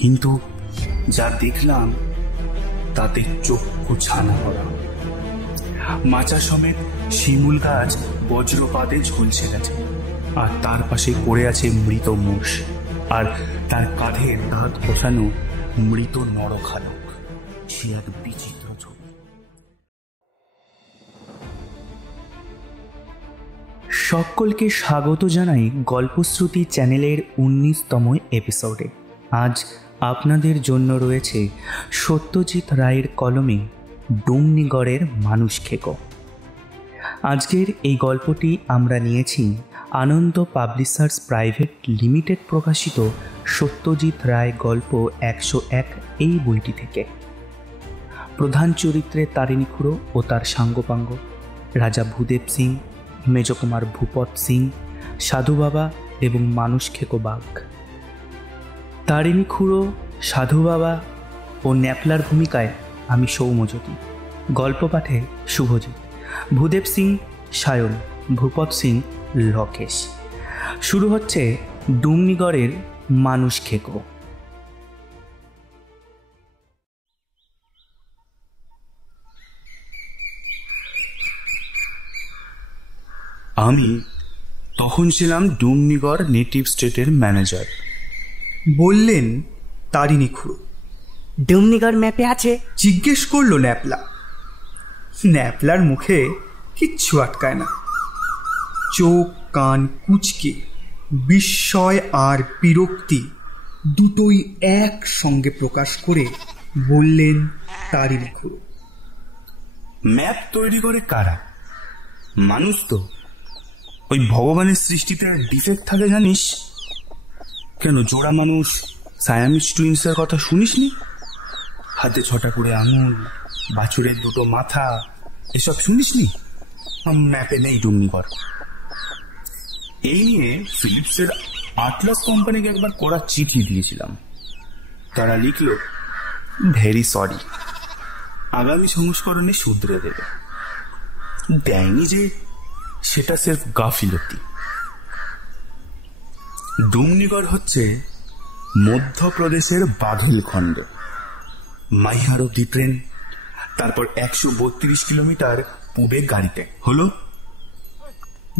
কিন্তু যা দেখলাম তাতে চক্ষু ছানা করা। মাচা সমেত শিমুল গাছ বজ্রপাতে ঝুলছে গেছে, আর তার পাশে পড়ে আছে মৃত মুষ, আর তার কাঁধে দাঁত বসানো মৃত নরখালক। সে এক বিচিত্র ছবি। সকলকে স্বাগত জানাই গল্পশ্রুতি চ্যানেলের 19তম এপিসোডে। আজ আপনাদের জন্য রয়েছে সত্যজিৎ রায়ের কলমে ডুমনিগড়ের মানুষ খেকো। আজকের এই গল্পটি আমরা নিয়েছি আনন্দ পাবলিশার্স প্রাইভেট লিমিটেড প্রকাশিত সত্যজিৎ রায় গল্প 101 এই বইটি থেকে। প্রধান চরিত্রে তারিণী খুড়ো ও তার সাঙ্গপাঙ্গ, রাজা ভূদেব সিং, মেজকুমার ভূপত সিং, সাধু বাবা এবং মানুষ খেকো বাঘ। তারিণী খুড়ো, সাধু বাবা ও ন্যাপলার ভূমিকায় আমি সৌম্যজ্যোতি, গল্প পাঠে শুভজিৎ, ভূদেব সিং সায়ন, ভূপত সিং লকেশ। শুরু হচ্ছে ডুমনিগড়ের মানুষ খেকো। আমি তখন ছিলাম ডুমনিগড় নেটিভ স্টেটের ম্যানেজার, বললেন তারিণী খুড়ো। ডুমনিগড় ম্যাপে আছে? জিজ্ঞেস করলো ন্যাপলা। ন্যাপলার মুখে কিচ্ছু আটকায় না। চোখ কান কুচকে বিস্ময় আর বিরক্তি দুটোই একসঙ্গে প্রকাশ করে বললেন তারিণী খুড়ো। ম্যাপ তৈরি করে কারা? মানুষ তো। ওই ভগবানের সৃষ্টিতে ডিফেক্ট থাকে জানিস? কেন জোড়া মানুষ সায়ামিজ টুইন্সের কথা শুনিসনি? হাতে 6টা করে আঙুল, বাছুরের 2টো মাথা, এসব শুনিসনি? ম্যাপে নেই ডুমনিগড়। এই নিয়ে ফিলিপসের আটলাস কোম্পানিকে একবার করা চিঠি দিয়েছিলাম। তারা লিখল, ভেরি সরি, আগামী সংস্করণে শুধরে দেবে। দেয়নি যে সেটা সির্ফ গাফিলতি। ডুমনিগড় হচ্ছে মধ্যপ্রদেশের বাঘেলখণ্ডে। মাইহার অব্দি ট্রেন, তারপর 132 কিলোমিটার পূবে গাড়িতে হলো।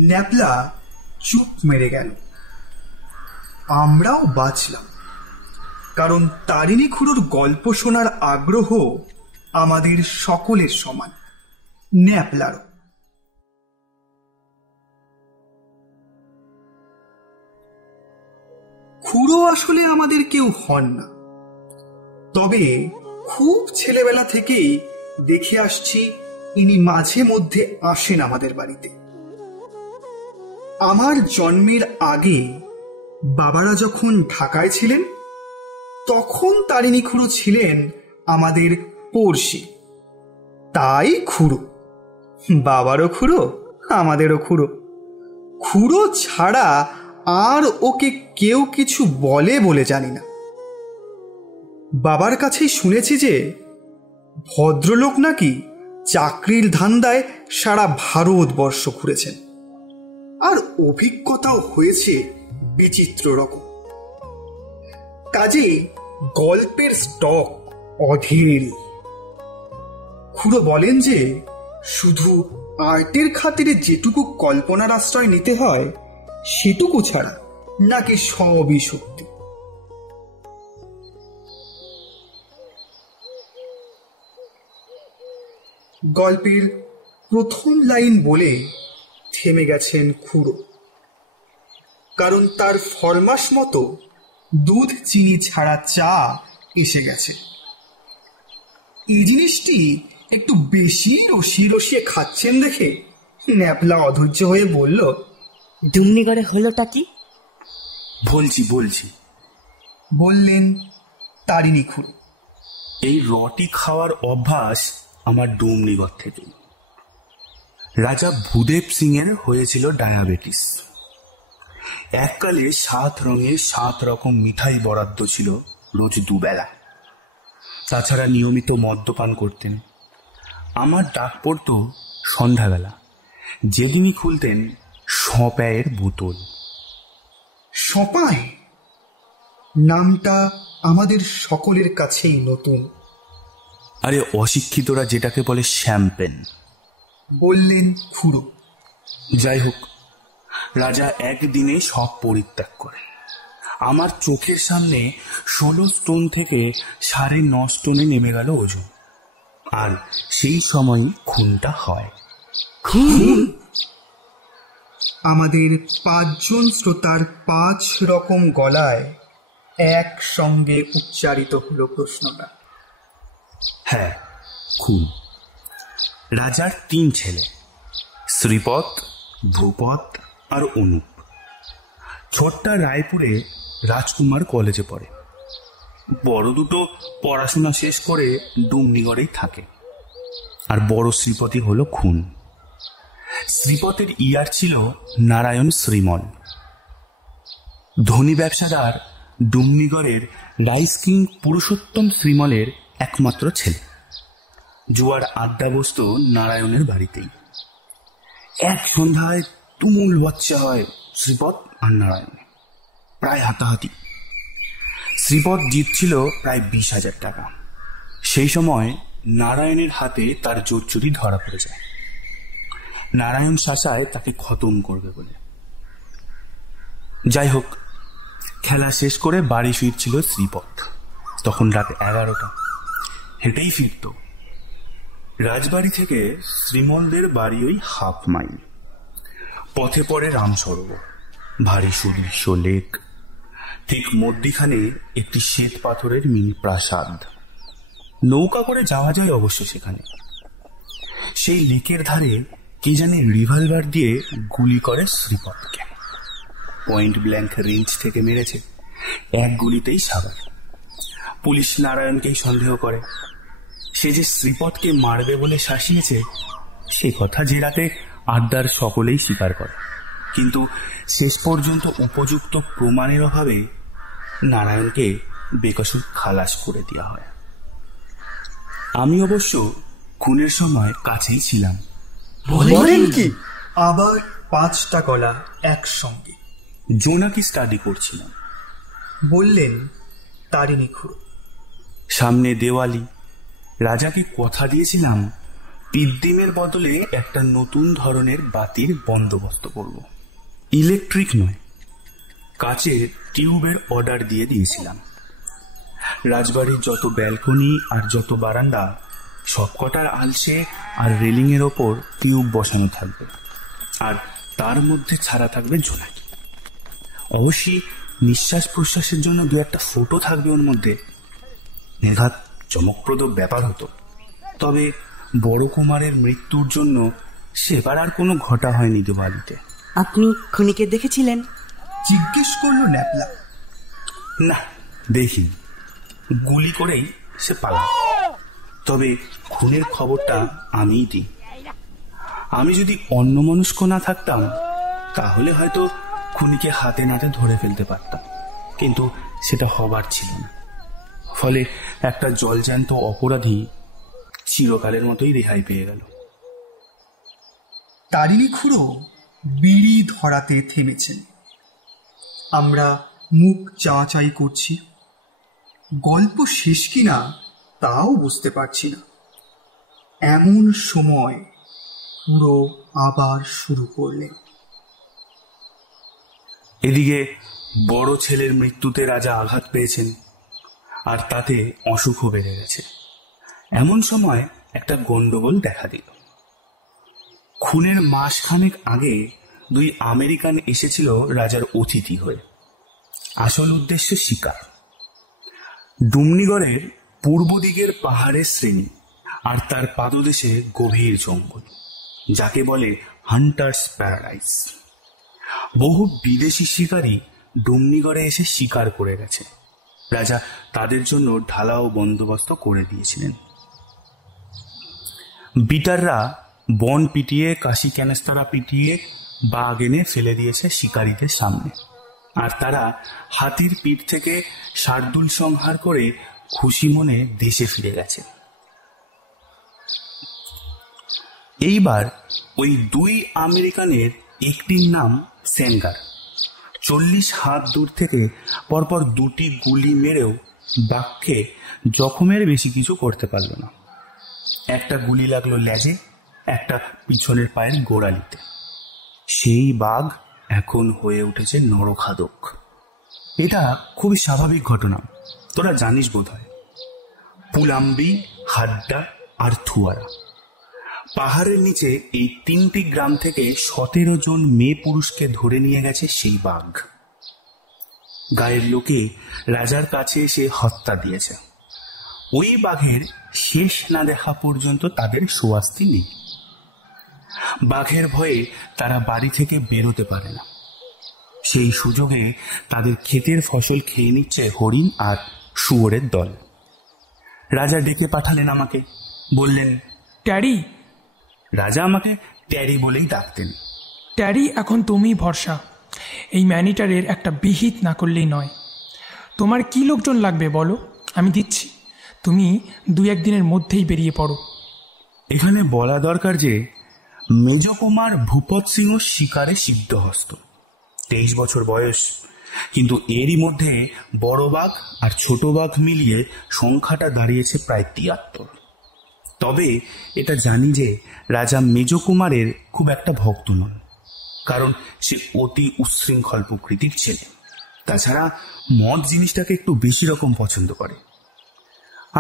ন্যাপলা চুপ মেরে গেল। আমরাও বাঁচলাম, কারণ তারিণী খুড়োর গল্প শোনার আগ্রহ আমাদের সকলের সমান, ন্যাপলারও। খুড়ো আসলে আমাদের কেউ হন না, তবে খুব ছেলেবেলা থেকেই দেখে আসছি ইনি মাঝে মধ্যে আসেন আমাদের বাড়িতে। আমার জন্মের আগে বাবারা যখন ঢাকায় ছিলেন, তখন তারিণী খুড়ো ছিলেন আমাদের পড়শি। তাই খুড়ো, বাবারও খুড়ো, আমাদেরও খুড়ো। খুড়ো ছাড়া আর ওকে কেউ কিছু বলে জানি না। বাবার কাছেই শুনেছি যে ভদ্রলোক নাকি চাকরির ধান্দায় সারা ভারতবর্ষ ঘুরেছেন, আর অভিজ্ঞতাও হয়েছে বিচিত্র রকম। কাজেই গল্পের স্টক অঢেল। খুড়ো বলেন যে শুধু আর্টের খাতিরে যেটুকু কল্পনার আশ্রয় নিতে হয়, সেটুকু ছাড়া নাকি সবই সত্যি। গল্পের প্রথম লাইন বলে থেমে গেছেন খুড়ো, কারণ তার ফরমাস মতো দুধ চিনি ছাড়া চা এসে গেছে। এই জিনিসটি একটু বেশি রসিয়ে খাচ্ছেন দেখে ন্যাপলা অধৈর্য হয়ে বলল, ডুমনিগড়ে হলোটা কি? বলছি বললেন তারিণী খুড়ো। এই রটি খাওয়ার অভ্যাস আমার ডুমনিগড় থেকে। রাজা ভূদেব সিং এর হয়েছিল ডায়াবেটিস। এককালে 7 রঙের 7 রকম মিঠাই বরাদ্দ ছিল রোজ দুবেলা। তাছাড়া নিয়মিত মদ্যপান করতেন। আমার ডাক পড়তো সন্ধ্যাবেলা, যেদিনই খুলতেন সঁপায়ের বোতল। সঁপায়? নামটা আমাদের সকলের কাছেই নতুন। আরে অশিক্ষিতরা যেটাকে বলে শ্যাম্পেন, বললেন খুড়ো। যাই হোক, রাজা একদিনে সব পরিত্যাগ করে। আমার চোখের সামনে 16 স্টোন থেকে 9.5 স্টোনে নেমে গেল ওজন। আর সেই সময় খুনটা হয়। খুন? আমাদের 5 জন শ্রোতার 5 রকম গলায় একসঙ্গে উচ্চারিত হলো প্রশ্নটা। হ্যাঁ, খুন। রাজার 3 ছেলে, শ্রীপদ, ভূপদ আর অনুপ। ছোট্টা রায়পুরে রাজকুমার কলেজে পড়ে। বড় দুটো পড়াশোনা শেষ করে ডুমনিগড়েই থাকে। আর বড় শ্রীপতি হলো খুন। শ্রীপতের ইয়ার ছিল নারায়ণ শ্রীমল, ধনী ব্যবসাদার ডুমনিগড়ের রাইস কিং পুরুষোত্তম শ্রীমলের একমাত্র ছেলে। জুয়ার আড্ডা বসত নারায়ণের বাড়িতেই। এক সন্ধ্যায় তুমুল বাচ্চা হয় শ্রীপদ আর নারায়ণ, প্রায় হাতাহাতি। শ্রীপদ জিতছিল প্রায় 20,000 টাকা। সেই সময় নারায়ণের হাতে তার জোরচুরি ধরা পড়ে যায়। নারায়ণ শাসায় তাকে খতম করবে বলে। যাই হোক, খেলা শেষ করে বাড়ি ফিরছিল শ্রীপদ। তখন রাত 11টা। হেঁটেই ফিরত। রাজবাড়ি থেকে শ্রীমলদের বাড়ি ওই হাফ মাইল। পথে পড়ে রামসরোবর, ভারী সুদৃশ্য লেক। ঠিক মধ্যিখানে একটি শ্বেত পাথরের মিনি প্রাসাদ। নৌকা করে যাওয়া যায় অবশ্য সেখানে। সেই লেকের ধারে কে জানে রিভলভার দিয়ে গুলি করে শ্রীপদকে। পয়েন্ট ব্ল্যাঙ্ক রেঞ্জ থেকে মেরেছে। এক গুলিতেই সাবার। পুলিশ নারায়ণকেই সন্দেহ করে। সে যে শ্রীপদকে মারবে বলে শাসিয়েছে সে কথা যে রাতে আড্ডার সকলেই স্বীকার করে। কিন্তু শেষ পর্যন্ত উপযুক্ত প্রমাণের অভাবে নারায়ণকে বেকসুর খালাস করে দেওয়া হয়। আমি অবশ্য খুনের সময় কাছেই ছিলাম। বলেন কি? আবার 5টা গলা একসঙ্গে। জোনাকি স্টাডি করছিলাম। বললেন তারিণী খুড়ো। সামনে দেওয়ালি। রাজাকে কথা দিয়েছিলাম পিদ্দিমের বদলে একটা নতুন ধরনের বাতির বন্দোবস্ত করব। ইলেকট্রিক নয়, কাচের টিউবের অর্ডার দিয়ে দিয়েছিলাম। রাজবাড়ির যত ব্যালকনি আর যত বারান্দা সবকটার আলসে আর রেলিং এর ওপর টিউব বসানো থাকবে। আর তার মধ্যে ছাড়া থাকবে জোনাকি। অবশ্যই নিঃশ্বাস প্রশ্বাসের জন্য 2-1টা ফটো থাকবে ওর মধ্যে। নেঘাত চমকপ্রদ ব্যাপার হতো। তবে বড় কুমারের মৃত্যুর জন্য সেবার আর কোনো ঘটা হয়নি দেওয়ালিতে। আপনি খুনিকে দেখেছিলেন? জিজ্ঞেস করলো ন্যাপলা। না, দেখিনি। গুলি করেই সে পালা। তবে খুনের খবরটা আমিই দিই। আমি যদি অন্যমনস্ক না থাকতাম তাহলে হয়তো খুনিকে হাতে নাতে ধরে ফেলতে পারতাম। কিন্তু সেটা হবার ছিল না। ফলে একটা জলজ্যান্ত অপরাধী চিরকালের মতোই রেহাই পেয়ে গেল। তারিণী খুড়ো বিড়ি ধরাতে থেমেছেন। আমরা মুখ চাঁচাই করছি। গল্প শেষ কিনা তাও বুঝতে পারছি না। এমন সময় খুড়ো আবার শুরু করলেন। এদিকে বড় ছেলের মৃত্যুতে রাজা আঘাত পেয়েছেন, আর তাতে অসুখও বেড়ে গেছে। এমন সময় একটা গন্ডগোল দেখা দিল। খুনের মাসখানেক আগে 2 আমেরিকান এসেছিল রাজার অতিথি হয়ে। আসল উদ্দেশ্য শিকার। ডুমনিগড়ের পূর্ব দিকের পাহাড়ের শ্রেণী আর তার পাদদেশে গভীর জঙ্গল, যাকে বলে হান্টার্স প্যারাডাইস। বহু বিদেশি শিকারী ডুমনিগড়ে এসে শিকার করে গেছে। রাজা তাদের জন্য ঢালাও বন্দোবস্ত করে দিয়েছিলেন। বিটাররা বন পিটিয়ে, কাশি ক্যানেস্তারা পিটিয়ে বাঘ এনে ফেলে দিয়েছে শিকারীদের সামনে। আর তারা হাতির পিঠ থেকে শার্দুল সংহার করে খুশি মনে দেশে ফিরে গেছে। এইবার ওই 2 আমেরিকানের একটির নাম সেঙ্গার। 40 হাত দূর থেকে পরপর 2টি গুলি মেরেও বাঘকে জখমের বেশি কিছু করতে পারল না। একটা গুলি লাগলো লেজে, একটা পিছনের পায়ের গোড়ালিতে। সেই বাঘ এখন হয়ে উঠেছে নরখাদক। এটা খুবই স্বাভাবিক ঘটনা, তোরা জানিস বোধহয়। পুলাম্বি, হাড্ডা আর থুয়ারা পাহাড়ের নিচে এই 3টি গ্রাম থেকে 17 জন মেয়ে পুরুষকে ধরে নিয়ে গেছে সেই বাঘ। গায়ের লোকে রাজার কাছে এসে হত্যা দিয়েছে। ওই বাঘের শেষ না দেখা পর্যন্ত তাদের সুয়াস্তি নেই। বাঘের ভয়ে তারা বাড়ি থেকে বেরোতে পারে না। সেই সুযোগে তাদের ক্ষেতের ফসল খেয়ে নিচ্ছে হরিণ আর শুয়োরের দল। রাজা ডেকে পাঠালেন আমাকে, বললেন, ট্যারি। রাজা আমাকে ট্যারি বলেই ডাকতেন। ট্যারি, এখন তুমি ভরসা। এই ম্যানিটারের একটা বিহিত না করলেই নয়। তোমার কি লোকজন লাগবে বলো, আমি দিচ্ছি। তুমি 2-1 দিনের মধ্যেই বেরিয়ে পড়ো। এখানে বলা দরকার যে মেজকুমার ভূপত সিংহ শিকারে সিদ্ধহস্ত। 23 বছর বয়স, কিন্তু এরই মধ্যে বড় বাঘ আর ছোট বাঘ মিলিয়ে সংখ্যাটা দাঁড়িয়েছে প্রায় 73। তবে এটা জানি যে রাজা মেজকুমারের খুব একটা ভক্ত নন, কারণ সে অতি উচ্ছৃঙ্খল প্রকৃতির ছেলে। তাছাড়া মদ জিনিসটাকে একটু বেশি রকম পছন্দ করে।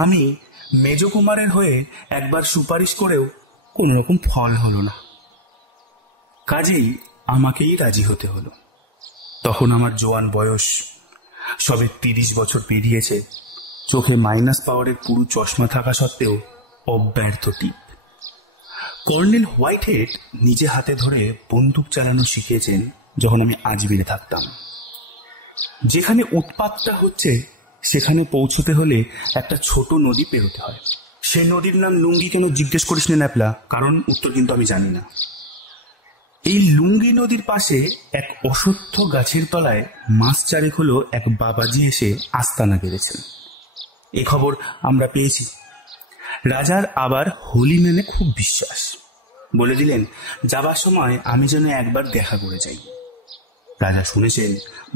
আমি মেজকুমারের হয়ে একবার সুপারিশ করেও কোন রকম ফল হলো না। কাজেই আমাকেই রাজি হতে হলো। তখন আমার জোয়ান বয়স, সবে 30 বছর পেরিয়েছে। চোখে মাইনাস পাওয়ারের পুরো চশমা থাকা সত্ত্বেও অব্যর্থ টিপ। কর্নেল হোয়াইটহেড নিজে হাতে ধরে বন্দুক চালানো শিখিয়েছেন যখন আমি আজমিরে থাকতাম। যেখানে উৎপাতটা হচ্ছে সেখানে পৌঁছতে হলে একটা ছোট নদী পেরোতে হয়। সেই নদীর নাম লুঙ্গি কেন জিজ্ঞেস করিস না ন্যাপলা, কারণ উত্তর কিন্তু আমি জানি না। এই লুঙ্গি নদীর পাশে এক অশ্বত্থ গাছের তলায় মাস চারেক হলো এক বাবাজি এসে আস্তানা গেড়েছেন। এ খবর আমরা পেয়েছি। রাজার আবার হোলি মেনে খুব বিশ্বাস। বলে দিলেন যাবার সময় আমি যেন একবার দেখা করে যাই। রাজা শুনেছেন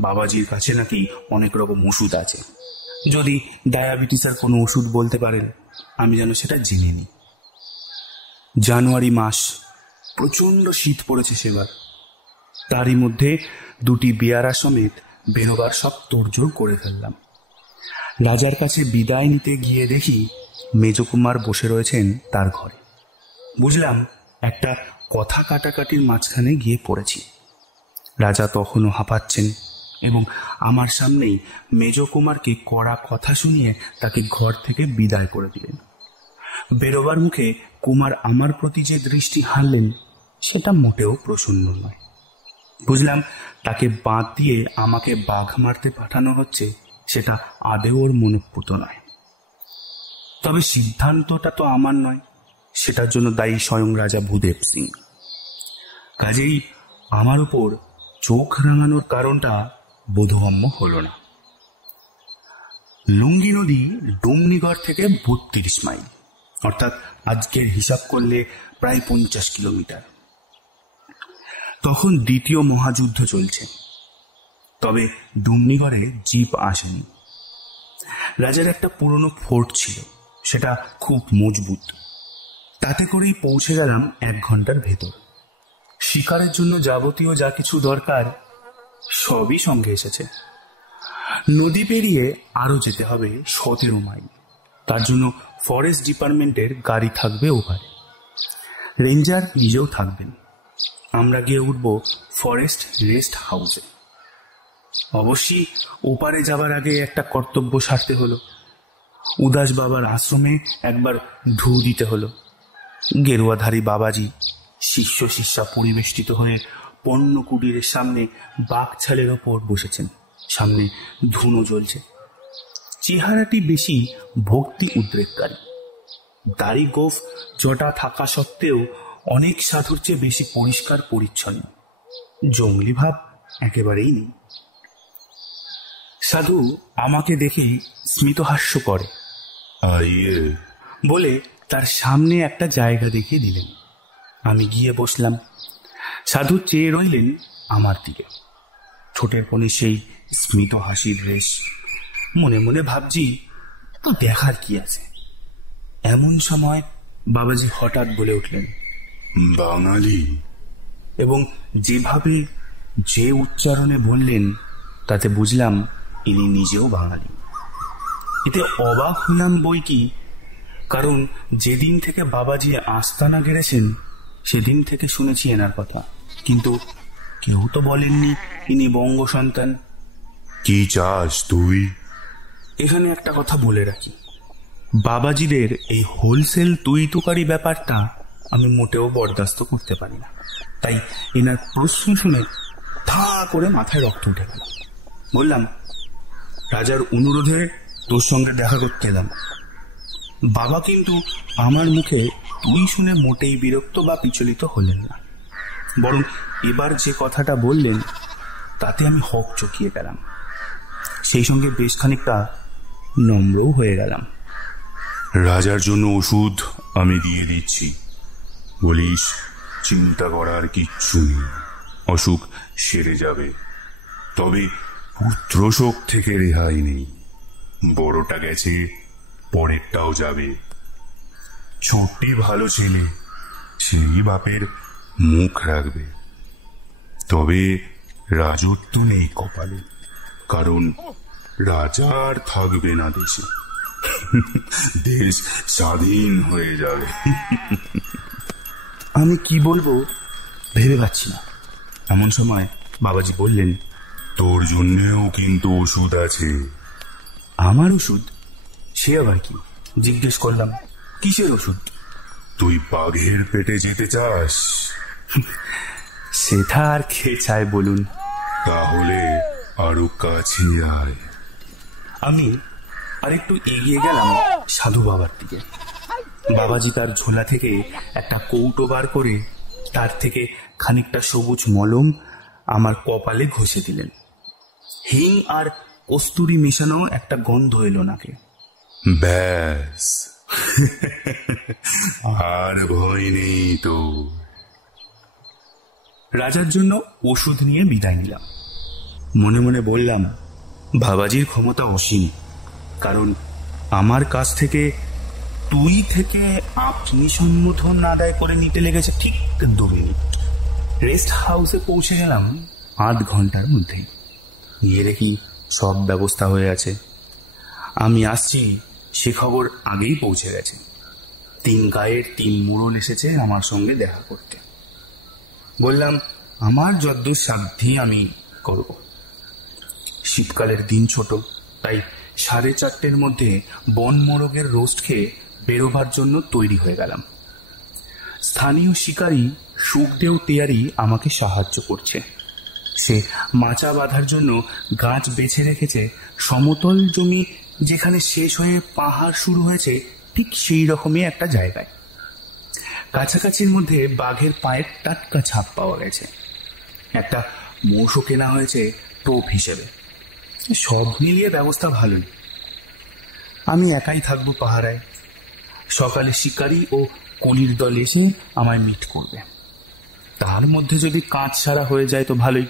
বাবাজির কাছে নাকি অনেক রকম ওষুধ আছে। যদি ডায়াবেটিসের কোনো ওষুধ বলতে পারেন আমি যেন সেটা জেনে নিই। জানুয়ারি মাস, প্রচন্ড শীত পড়েছে সেবার। তারই মধ্যে 2টি বেয়ারা সমেত বেরোবার সব তোড়জোড় করে ফেললাম। রাজার কাছে বিদায় নিতে গিয়ে দেখি মেজকুমার বসে রয়েছেন তার ঘরে। বুঝলাম একটা কথা কাটাকাটির মাঝখানে গিয়ে পড়েছি। রাজা তখনও হাঁপাচ্ছেন এবং আমার সামনেই মেজকুমারকে কড়া কথা শুনিয়ে তাকে ঘর থেকে বিদায় করে দিলেন। বেরোবার মুখে কুমার আমার প্রতি যে দৃষ্টি হারলেন সেটা মোটেও প্রসন্ন নয়। বুঝলাম তাকে বাঁধ দিয়ে আমাকে বাঘ মারতে পাঠানো হচ্ছে, সেটা আদেও ওর মনোপুত নয়। তবে সিদ্ধান্তটা তো আমার নয়, সেটার জন্য দায়ী স্বয়ং রাজা ভূদেব সিং। কাজেই আমার উপর চোখ রাঙানোর কারণটা বোধগম্য হল না। লুঙ্গি নদী ডুমনিগড় থেকে 32 মাইল, অর্থাৎ আজকের হিসাব করলে প্রায় 50 কিলোমিটার। তখন দ্বিতীয় মহাযুদ্ধ চলছে, তবে ডুমনিগড়ে জিপ আসেনি। রাজার একটা পুরনো ফোর্ট ছিল, সেটা খুব মজবুত। তাতে করেই পৌঁছে গেলাম 1 ঘন্টার ভেতর। শিকারের জন্য যাবতীয় যা কিছু দরকার সবই সঙ্গে এসেছে। নদী পেরিয়ে আরো যেতে হবে 17 মাইল। তার জন্য ফরেস্ট ডিপার্টমেন্টের গাড়ি থাকবে ওখানে, রেঞ্জার নিজেও থাকবেন। আমরা গিয়ে উঠব ফরেস্ট রেস্ট হাউসে। অবশ্যই ওপারে যাবার আগে একটা কর্তব্য সারতে হলো। উদাস বাবার আশ্রমে একবার ঢু দিতে হলো। গেরুয়াধারী বাবাজি শিষ্য শিষ্যা পরিবেষ্টিত হয়ে পণ্য কুটিরের সামনে বাঘ ছালের ওপর বসেছেন। সামনে ধুনো জ্বলছে। চেহারাটি বেশি ভক্তি উদ্রেককারী। দাড়ি গোঁফ জটা থাকা সত্ত্বেও অনেক সাধুর চেয়ে বেশি পরিষ্কার পরিচ্ছন্ন। জঙ্গলি ভাব একেবারেই নেই। সাধু আমাকে দেখে স্মিতহাস্য করে বলে তার সামনে একটা জায়গা দেখিয়ে দিলেন। আমি গিয়ে বসলাম। সাধু চেয়ে রইলেন আমার দিকে। ঠোঁটের কোণে সেই স্মিত হাসির রেশ। মনে মনে ভাবছি তো দেখার কি আছে। এমন সময় বাবাজি হঠাৎ বলে উঠলেন, বাঙালি। এবং যেভাবে যে উচ্চারণে বললেন তাতে বুঝলাম ইনি নিজেও বাঙালি। এতে অবাক হলাম বই কি, কারণ যেদিন থেকে বাবাজি আস্তানা গেড়েছেন সেদিন থেকে শুনেছি এনার কথা, কিন্তু কেউ তো বলেননি ইনি বঙ্গ সন্তান। কি চাস তুই? এখানে একটা কথা বলে রাখি, বাবাজিদের এই হোলসেল তুই তুকারি ব্যাপারটা আমি মোটেও বরদাস্ত করতে পারি না। তাই এনার প্রশ্ন শুনে ধা করে মাথায় রক্ত উঠে গেল। বললাম, রাজার অনুরোধে তোর সঙ্গে দেখা করতে এলাম। বাবা কিন্তু আমার মুখে তুই শুনে মোটেই বিরক্ত বা বিচলিত হলেন না, বরং এবার যে কথাটা বললেন তাতে আমি হক চকিয়ে গেলাম। সেই সঙ্গে বেশ খানিকটা নম্রও হয়ে গেলাম। রাজার জন্য ওষুধ আমি দিয়ে দিচ্ছি, বলিস চিন্তা করার কিচ্ছু নেই, অসুখ সেরে যাবে। তবে পুত্র শোক থেকে রেহাই নেই, বড়টা গেছে পরেরটাও যাবে। ছোট্টি ভালো ছেলে, সেই বাপের মুখ রাখবে। তবে রাজত্ব নেই কপালে, কারণ রাজা আর থাকবে না দেশে, দেশ স্বাধীন হয়ে যাবে। আমি কি বলবো ভেবে পাচ্ছি না। এমন সময় বাবাজি বললেন, তোর জন্যেও কিন্তু ওষুধ আছে। আমার ওষুধ? সে আবার কি? জিজ্ঞেস করলাম, কিসের ওষুধ? তুই বাঘের পেটে যেতে চাস? সেটা আর খেয়ে চায় বলুন? তাহলে আরো কাছে আয়। আমি আরেকটু এগিয়ে গেলাম সাধু বাবার দিকে। বাবাজি তার ঝোলা থেকে একটা কৌটো বার করে তার থেকে খানিকটা সবুজ মলম আমার কপালে ঘষে দিলেন। হিং আর কস্তুরি মেশানো একটা গন্ধ এলো নাকে। ব্যাস, আর ভয় নেই তো। রাজার জন্য ওষুধ নিয়ে বিদায় নিলাম। মনে মনে বললাম, বাবাজির ক্ষমতা অসীম, কারণ আমার কাছ থেকে তুই থেকে আপনি সম্বোধন আদায় করে নিতে লেগেছে ঠিক 2 মিনিট। রেস্ট হাউসে পৌঁছে গেলাম 8 ঘন্টার মধ্যেই। গিয়ে দেখি সব ব্যবস্থা হয়ে আছে। আমি আসছি সে খবর আগেই পৌঁছে গেছে। 3 গায়ের 3 মোড়ল এসেছে আমার সঙ্গে দেখা করতে। বললাম, আমার যদ্দূর সাধ্যি আমি করব। শীতকালের দিন ছোট, তাই 4:30-র মধ্যে বন মোরগের রোস্ট খেয়ে বেরোবার জন্য তৈরি হয়ে গেলাম। স্থানীয় শিকারী সুখদেও তিয়ারি আমাকে সাহায্য করছে। সে মাচা বাঁধার জন্য গাছ বেছে রেখেছে সমতল জমি, যেখানে শেষ হয়ে পাহাড় শুরু হয়েছে ঠিক সেই রকমই একটা জায়গায়। কাছাকাছির মধ্যে বাঘের পায়ের টাটকা ছাপ পাওয়া গেছে। একটা মোষও কেনা হয়েছে টোপ হিসেবে। সব মিলিয়ে ব্যবস্থা ভালোই। আমি একাই থাকবো পাহারায়। সকালে শিকারি ও কলির দল এসে আমায় মিট করবে। তার মধ্যে যদি কাজ সারা হয়ে যায় তো ভালোই,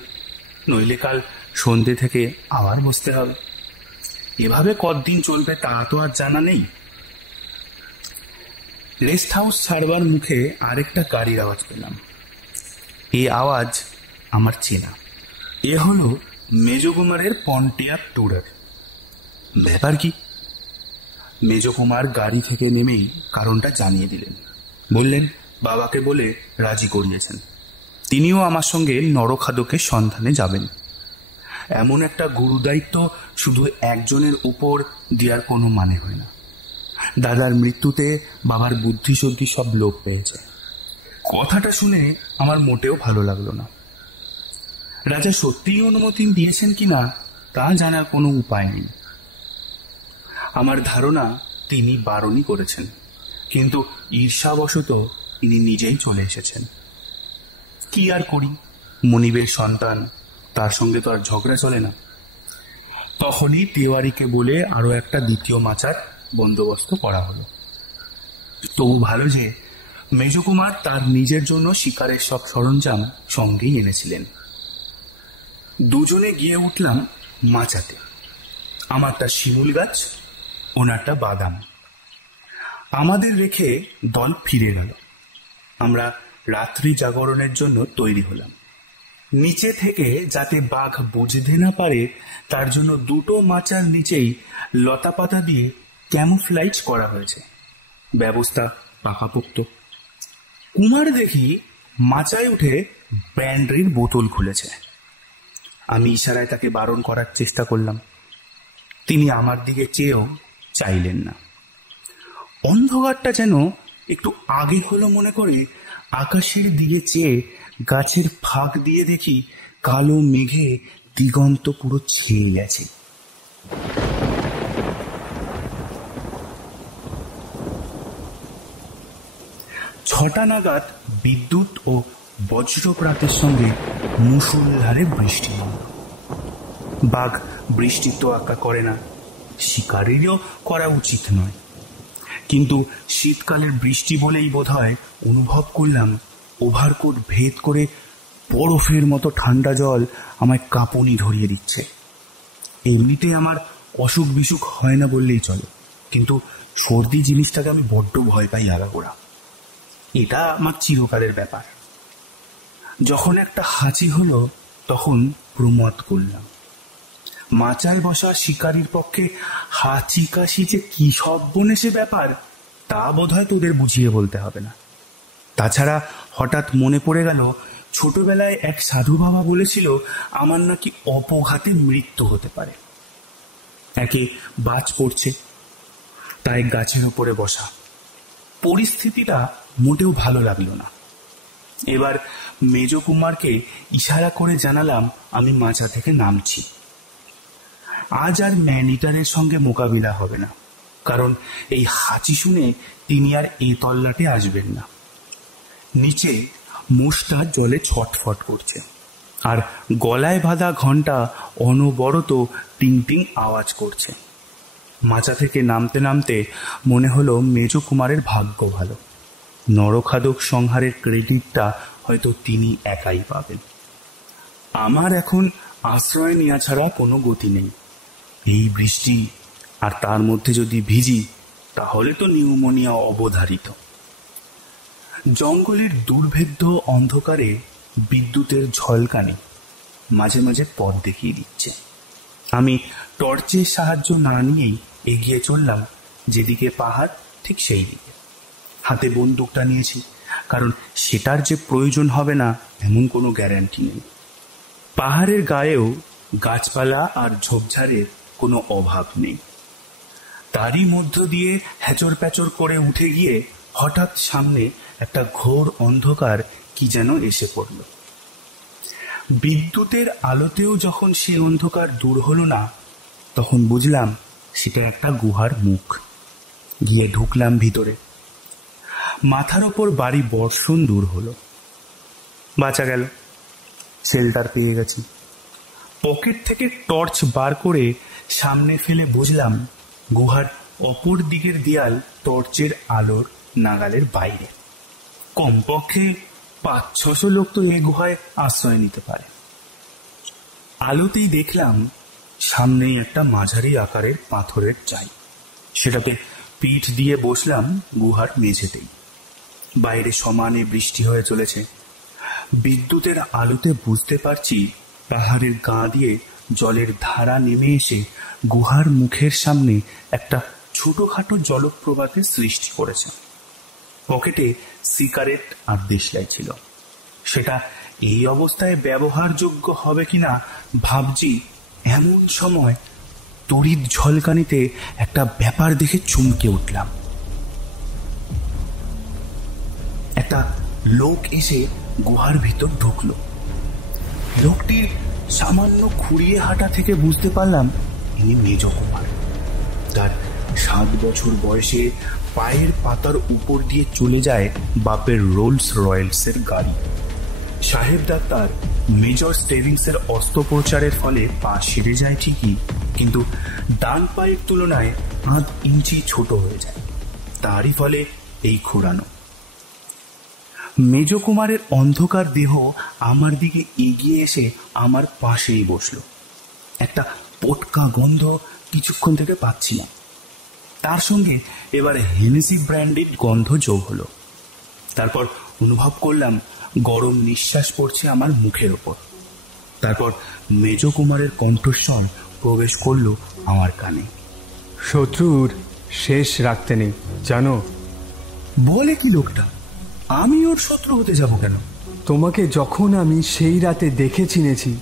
নইলে কাল সন্ধ্যে থেকে আবার বসতে হবে। এভাবে কতদিন চলবে তা তো আর জানা নেই। রেস্ট হাউস ছাড়বার মুখে আরেকটা গাড়ির আওয়াজ পেলাম। এই আওয়াজ আমার চেনা। এ হলো মেজকুমারের পন্টিয়াক টুরার। ব্যাপার কি? মেজকুমার গাড়ি থেকে নেমেই কারণটা জানিয়ে দিলেন। বললেন বাবাকে বলে রাজি করিয়েছেন, তিনিও আমার সঙ্গে নরখাদকের সন্ধানে যাবেন। এমন একটা গুরুদায়িত্ব শুধু একজনের উপর দেওয়ার কোনো মানে হয় না। দাদার মৃত্যুতে বাবার বুদ্ধিশুদ্ধি সব লোপ পেয়েছে। কথাটা শুনে আমার মোটেও ভালো লাগলো না। রাজা সত্যিই অনুমতি দিয়েছেন কিনা তা জানার কোনো উপায় নেই। আমার ধারণা তিনি বারণই করেছেন, কিন্তু ঈর্ষাবশত তিনি নিজেই চলে এসেছেন। কি আর করি, মনিবের সন্তান, তার সঙ্গে তো আর ঝগড়া চলে না। তখনই তেওয়ারিকে বলে আরো একটা দ্বিতীয় মাচার বন্দোবস্ত করা হলো। তবু ভালো যে মেজকুমার তার নিজের জন্য শিকারের সব সরঞ্জাম সঙ্গেই এনেছিলেন। দুজনে গিয়ে উঠলাম মাচাতে। আমারটা শিমুল গাছ, ওনারটা বাদাম। আমাদের রেখে দল ফিরে গেল। আমরা রাত্রি জাগরণের জন্য তৈরি হলাম। নিচে থেকে যাতে বাঘ বুঝতে না পারে তার জন্য দুটো মাচার নিচেই লতা পাতা দিয়ে ক্যামোফ্লাইজ করা হয়েছে। ব্যবস্থা পাকাপোক্ত। কুমার দেখি মাচায় উঠে ব্র্যান্ডির বোতল খুলেছে। আমি ইশারায় তাকে বারণ করার চেষ্টা করলাম। তিনি আমার দিকে চেয়েও চাইলেন না। অন্ধকারটা যেন একটু আগে হলো মনে করে আকাশের দিকে চেয়ে গাছের ফাঁক দিয়ে দেখি কালো মেঘে দিগন্ত পুরো ছেয়ে গেছে। ছটা নাগাদ বিদ্যুৎ ও বজ্রপাতের সঙ্গে মুষলধারে বৃষ্টি হল। বাঘ বৃষ্টির তোয়াক্কা করে না, শিকারেরও করা উচিত নয়, কিন্তু শীতকালের বৃষ্টি বলেই বোধহয় অনুভব করলাম ওভারকোট ভেদ করে বরফের মতো ঠান্ডা জল আমায় কাঁপুনি ধরিয়ে দিচ্ছে। এমনিতে আমার অসুখ বিসুখ হয় না বললেই চলে, কিন্তু সর্দি জিনিসটাকে আমি বড্ড ভয় পাই আগাগোড়া। এটা আমার চিরকালের ব্যাপার। যখন একটা হাঁচি হলো তখন প্রমাদ করলাম। মাচায় বসা শিকারীর পক্ষে হাঁচি কাশি যে কি সর্বনেশে ব্যাপার তা বোধহয় তোদের বুঝিয়ে বলতে হবে না। তাছাড়া হঠাৎ মনে পড়ে গেল ছোটবেলায় এক সাধু বাবা বলেছিল আমার নাকি অপঘাতে মৃত্যু হতে পারে। একে বাজ পড়ছে, তাই গাছের ওপরে বসা। পরিস্থিতিটা মোটেও ভালো লাগলো না। এবার মেজ কুমারকে ইশারা করে জানালাম আমি মাচা থেকে নামছি। আজ আর ম্যানিটারের সঙ্গে মোকাবিলা হবে না, কারণ এই হাঁচি শুনে তিনি আর এ তল্লাটে আসবেন না। নিচে মোষটা জলে ছটফট করছে, আর গলায় বাঁধা ঘন্টা অনবরত টিং টিং আওয়াজ করছে। মাচা থেকে নামতে নামতে মনে হলো মেজ কুমারের ভাগ্য ভালো। নরখাদক সংহারের ক্রেডিটটা হয়তো তিনি একাই পাবেন। আমার এখন আশ্রয় নেওয়া ছাড়া কোনো গতি নেই। এই বৃষ্টি আর তার মধ্যে যদি ভিজি তাহলে তো নিউমোনিয়া অবধারিত। জঙ্গলের দুর্ভেদ্য অন্ধকারে বিদ্যুতের ঝলকানি মাঝে মাঝে পথ দেখিয়ে দিচ্ছে। আমি টর্চের সাহায্য না নিয়েই এগিয়ে চললাম যেদিকে পাহাড় ঠিক সেই দিকে। হাতে বন্দুকটা নিয়েছি, কারণ সেটার যে প্রয়োজন হবে না এমন কোনো গ্যারান্টি নেই। পাহাড়ের গায়েও গাছপালা আর ঝোপঝাড়ের কোনো অভাব নেই। তারই মধ্য দিয়ে হ্যাচর প্যাচর করে উঠে গিয়ে হঠাৎ সামনে একটা ঘোর অন্ধকার কি যেন এসে পড়ল। বিদ্যুতের আলোতেও যখন সে অন্ধকার দূর হলো না, তখন বুঝলাম সেটা একটা গুহার মুখ। গিয়ে ঢুকলাম ভিতরে। মাথার ওপর বাড়ি বর্ষণ দূর হলো। বাঁচা গেল, শেল্টার পেয়ে গেছি। পকেট থেকে টর্চ বার করে সামনে ফেলে বুঝলাম গুহার অপর দিকের দেয়াল টর্চের আলোর নাগালের বাইরে। কমপক্ষে 500-600 লোক তো এই গুহায় আশ্রয় নিতে পারে। আলোতেই দেখলাম সামনেই একটা মাঝারি আকারের পাথরের চাই। সেটাতে পিঠ দিয়ে বসলাম গুহার মেঝেতেই। বাইরে সমানে বৃষ্টি হয়ে চলেছে। বিদ্যুতের আলোতে বুঝতে পারছি পাহাড়ের গা দিয়ে জলের ধারা নেমে এসে গুহার মুখের সামনে একটা ছোটখাটো জলপ্রপাতের সৃষ্টি করেছে। পকেটে সিগারেট আর দেশলাই ছিল। সেটা এই অবস্থায় ব্যবহারযোগ্য হবে কিনা ভাবছি, এমন সময় তড়িৎ ঝলকানিতে একটা ব্যাপার দেখে চমকে উঠলাম। একটা লোক এসে গুহার ভিতর ঢুকলো। লোকটির সামান্য খুঁড়িয়ে হাঁটা থেকে বুঝতে পারলাম ইনি মেজ কুমার। তার 7 বছর বয়সে পায়ের পাতার উপর দিয়ে চলে যায় বাপের রোলস রয়েলসের গাড়ি। সাহেব ডাক্তার মেজর স্টেভিংসের অস্ত্রোপচারের ফলে পা সেরে যায় ঠিকই, কিন্তু ডান পায়ের তুলনায় 8 ইঞ্চি ছোট হয়ে যায়। তারই ফলে এই খোঁড়ানো। মেজকুমারের অন্ধকার দেহ আমার দিকে এগিয়ে এসে আমার পাশেই বসল। একটা পটকা গন্ধ কিছুক্ষণ থেকে পাচ্ছি না, তার সঙ্গে এবার হেনেসি ব্র্যান্ডের গন্ধ যোগ হলো। তারপর অনুভব করলাম গরম নিঃশ্বাস পড়ছে আমার মুখের ওপর। তারপর মেজকুমারের কণ্ঠস্বর প্রবেশ করলো আমার কানে। শত্রুর শেষ রাখতে নেই জানো। বলে কি লোকটা? আমি ওর শত্রু হতে যাব কেন? তোমাকে যখন আমি সেই রাতে দেখে চিনেছি,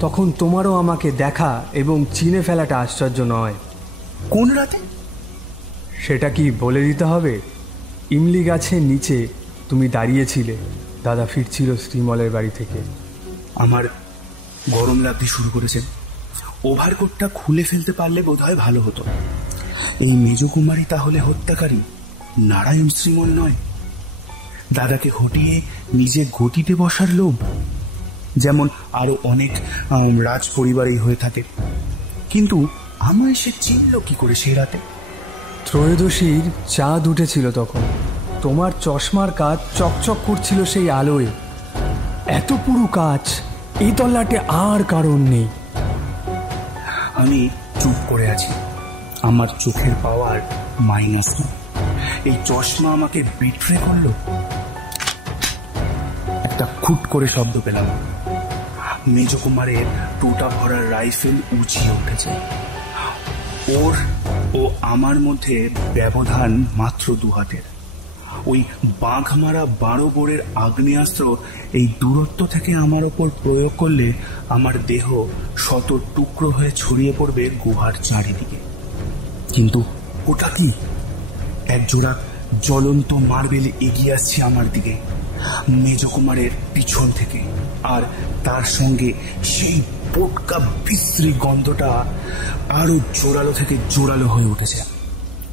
তখন তোমারও আমাকে দেখা এবং চিনে ফেলাটা আশ্চর্য নয়। কোন রাতে? সেটা কি বলে দিতে হবে? ইমলি গাছের নিচে তুমি দাঁড়িয়েছিলে, দাদা ফিরছিল শ্রীমলের বাড়ি থেকে। আমার গরম লাগতে শুরু করেছে। ওভারকোটটা খুলে ফেলতে পারলে বোধহয় ভালো হতো। এই মেজকুমারী তাহলে হত্যাকারী, নারায়ণ শ্রীমল নয়? দাদাকে হটিয়ে নিজে গতিতে বসার লোভ, যেমন আরো অনেক রাজ পরিবারেই হয়ে থাকে। কিন্তু আমায় সে চিনল কি করে সেই রাতে? ত্রয়োদশীর চাঁদ উঠেছিল তখন, তোমার চশমার কাজ চকচক করছিল সেই আলোয়। এত পুরো কাজ এই তল্লাটে আর কারণ নেই। আমি চুপ করে আছি। আমার চোখের পাওয়ার মাইনাস না। এই চশমা আমাকে বিট্রে করলো। একটা খুট করে শব্দ পেলাম। মেজকুমারের টোটা ভরা রাইফেল উঁচিয়ে উঠেছে। ওর ও আমার মধ্যে ব্যবধান মাত্র 2 হাতের। ওই বাঘ মারা 12 বোরের আগ্নেয়াস্ত্র এই দূরত্ব থেকে আমার ওপর প্রয়োগ করলে আমার দেহ শত টুকরো হয়ে ছড়িয়ে পড়বে গুহার চারিদিকে। কিন্তু ওটা কি? একজোড়া জ্বলন্ত মার্বেল এগিয়ে আসছে আমার দিকে মেজকুমারের পিছন থেকে, আর তার সঙ্গে সেই পটকা বিশ্রী গন্ধটা আরো জোরালো থেকে জোরালো হয়ে উঠেছে।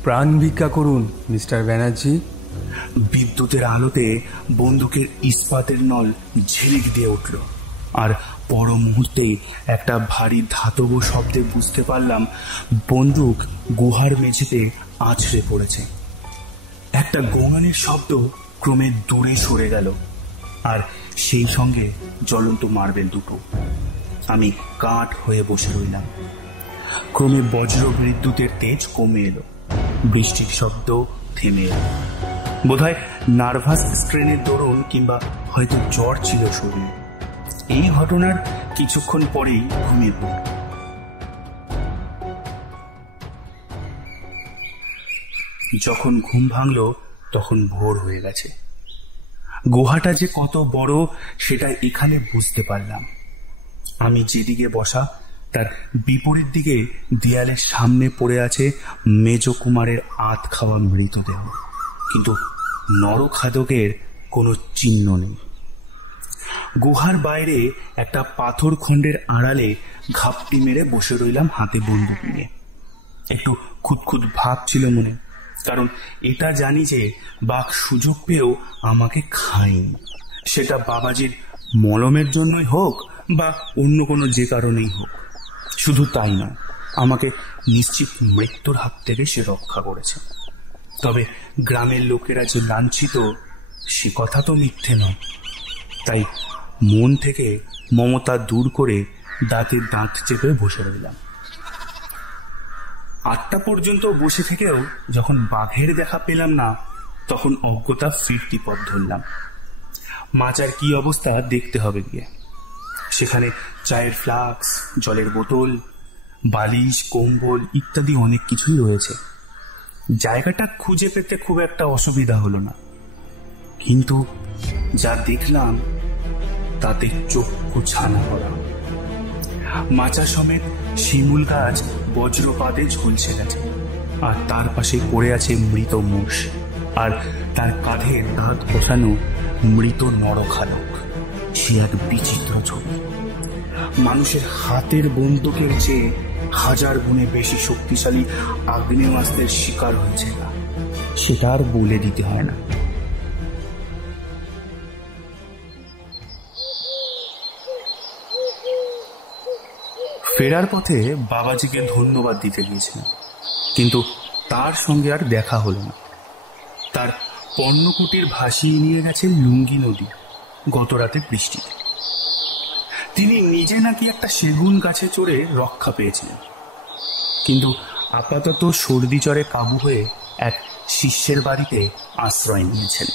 প্রাণ ভিক্ষা করুন মিস্টার ব্যানার্জি। বিদ্যুতের আলোতে বন্দুকের ইস্পাতের নল ঝিলিক দিয়ে উঠল, আর পর মুহূর্তেই একটা ভারী ধাতব শব্দে বুঝতে পারলাম বন্দুক গুহার মেঝেতে আছড়ে পড়েছে। একটা গোঙানির শব্দ ক্রমে দূরে সরে গেল, আর সেই সঙ্গে জ্বলন্ত মার্বেল দুটো। আমি কাঠ হয়ে বসে রইলাম। ক্রমে বজ্র বিদ্যুতের তেজ কমে এলো, বৃষ্টির শব্দ থেমে এলো। বোধহয় নার্ভাস স্ট্রেনের দরুন কিংবা হয়তো জ্বর ছিল শরীরে। এই ঘটনার কিছুক্ষণ পরেই ঘুমিয়ে পড়ল। যখন ঘুম ভাঙল তখন ভোর হয়ে গেছে। গুহাটা যে কত বড় সেটা এখানে বুঝতে পারলাম। আমি যেদিকে বসা তার বিপরীত দিকে দেয়ালের সামনে পড়ে আছে মেজকুমারের আধ খাওয়া মৃতদেহ, কিন্তু নরখাদকের কোনো চিহ্ন নেই। গুহার বাইরে একটা পাথর খণ্ডের আড়ালে ঘাপটি মেরে বসে রইলাম হাতে বন্দুক নিয়ে। একটু খুঁতখুত ভাব ছিল মনে, কারণ এটা জানি যে বাঘ সুযোগ পেয়েও আমাকে খায়নি। সেটা বাবাজির মলমের জন্যই হোক বা অন্য কোনো যে কারণেই হোক। শুধু তাই নয়, আমাকে নিশ্চিত মৃত্যুর হাত থেকে সে রক্ষা করেছে। তবে গ্রামের লোকেরা যে লাঞ্ছিত সে কথা তো মিথ্যে নয়। তাই মন থেকে মমতা দূর করে দাঁতে দাঁত চেপে বসে রইলাম। 8টা পর্যন্ত বসে থেকেও যখন বাঘের দেখা পেলাম না, তখন অজ্ঞতা ফিরতি পথ ধরলাম। মাচার কি অবস্থা দেখতে হবে গিয়ে। সেখানে চায়ের ফ্লাক্স, জলের বোতল, বালিশ, কম্বল ইত্যাদি অনেক কিছুই রয়েছে। জায়গাটা খুঁজে পেতে খুব একটা অসুবিধা হলো না, কিন্তু যা দেখলাম তাতে চক্ষু ছানা করা। মাচা সমেত শিমুল গাছ বজ্রপাতে ঝলসে গেছে, আর তার পাশে পড়ে আছে মৃত মোষ, আর তার কাঁধে দাঁত বসানো মৃত নরখাদক। সে এক বিচিত্র ছবি। মানুষের হাতের বন্দুকের চেয়ে 1000 গুণে বেশি শক্তিশালী আগ্নেয়াস্ত্রের শিকার হয়েছে। সেটা আর বলে দিতে হয় না। ফেরার পথে বাবাজিকে ধন্যবাদ দিতে গিয়েছিলাম, কিন্তু তার সঙ্গে আর দেখা হলো না। তার পর্ণকুটির ভাসিয়ে নিয়ে গেছে লুঙ্গি নদী গত রাতে বৃষ্টিতে। তিনি নিজে নাকি একটা সেগুন গাছে চড়ে রক্ষা পেয়েছিলেন, কিন্তু আপাতত সর্দি জ্বরে কাবু হয়ে এক শিষ্যের বাড়িতে আশ্রয় নিয়েছেন।